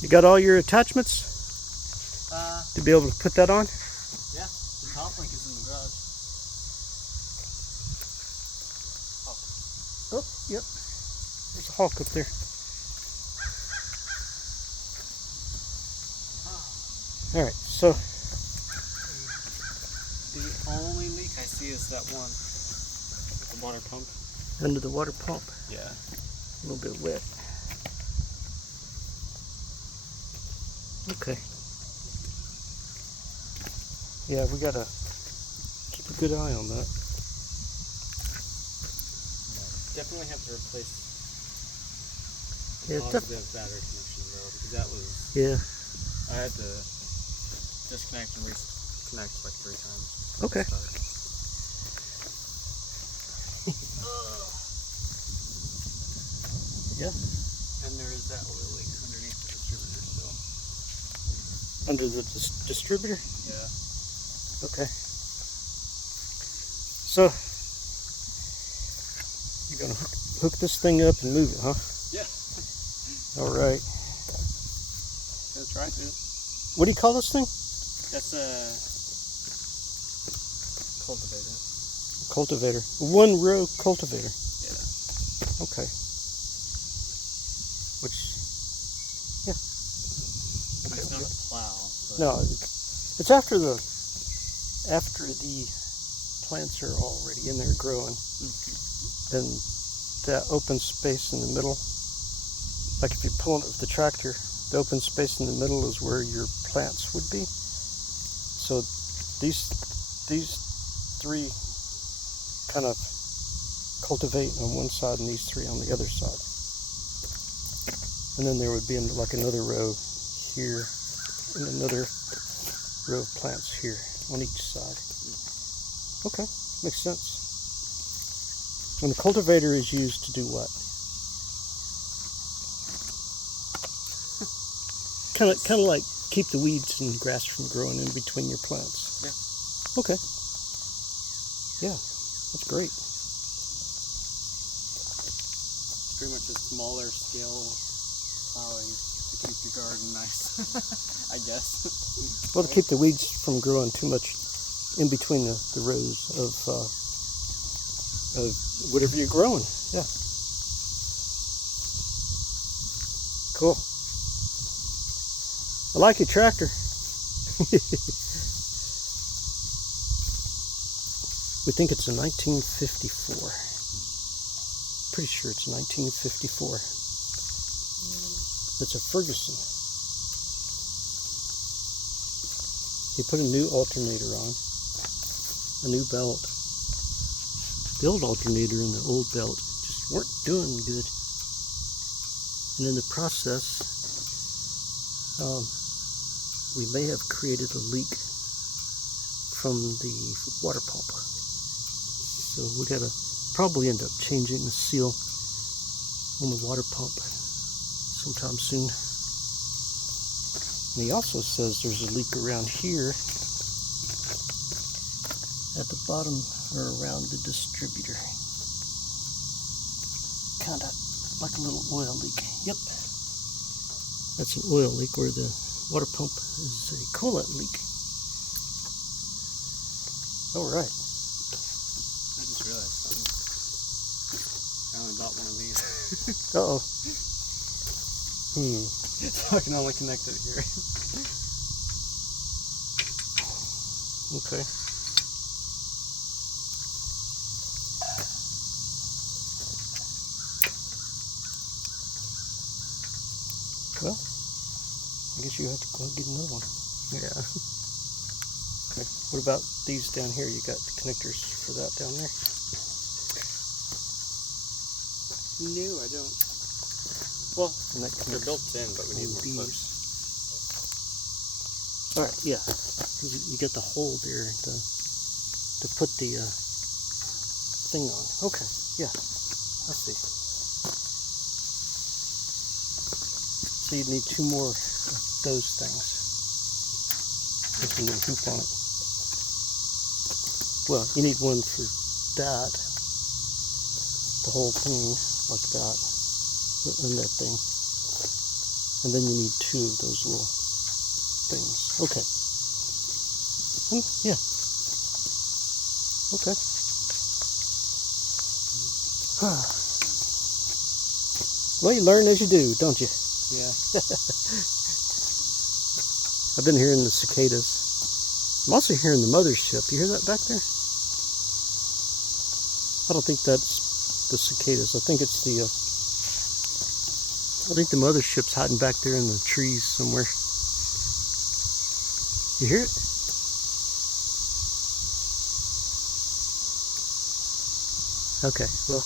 You got all your attachments to be able to put that on? Yeah, the top link is in the garage. Oh, yep. There's a Hulk up there. Alright, so the only leak I see is that one with the water pump. Under the water pump? Yeah. A little bit wet. Okay. Yeah, we gotta keep a good eye on that. Definitely have to replace Yeah, positive battery connection though, because that was, yeah. I had to disconnect and reconnect like 3 times. Okay. Yeah. And there is that oil leak underneath the distributor still. Under the distributor? Yeah. Okay. So, you're gonna hook this thing up and move it, huh? Yeah. All right. Gonna try to. What do you call this thing? That's a cultivator. Cultivator. One row cultivator. Yeah. Okay. Which, yeah. Okay, it's not a plow. But No, it's after the plants are already in there growing, then that open space in the middle, like if you're pulling it with the tractor, the open space in the middle is where your plants would be. So these 3 kind of cultivate on one side and these 3 on the other side. And then there would be like another row here and another row of plants here on each side. Okay, makes sense. And the cultivator is used to do what? Kind of like keep the weeds and grass from growing in between your plants. Yeah. Okay. Yeah, that's great. It's pretty much a smaller scale plowing to keep your garden nice, I guess. Well, to keep the weeds from growing too much in between the rows of whatever you're growing. Yeah. Cool. I like your tractor. We think it's a 1954. Pretty sure it's 1954. It's a Ferguson. He put a new alternator on, a new belt. The old alternator and the old belt just weren't doing good. And in the process, we may have created a leak from the water pump. So we gotta probably end up changing the seal on the water pump sometime soon. And he also says there's a leak around here at the bottom or around the distributor. Kind of like a little oil leak. Yep. That's an oil leak where the water pump is a coolant leak. All right. I just realized something. I only bought one of these. Uh-oh. So I can only connect it here. Okay. Well, I guess you have to go and get another one. Yeah. Okay. What about these down here? You got the connectors for that down there? No, I don't. Well, And that they're built connects in, but we need on more these. clips. All right. Yeah. 'Cause you got the hole there to put the thing on. Okay. Yeah. I see. So you need 2 more of those things. With a little hoop on it. Well, you need one for that. The whole thing, like that. And that thing. And then you need 2 of those little things. Okay. Yeah. Okay. Well, you learn as you do, don't you? Yeah. I've been hearing the cicadas. I'm also hearing the mothership. You hear that back there? I don't think that's the cicadas. I think it's the I think the mothership's hiding back there in the trees somewhere. You hear it? Okay, well.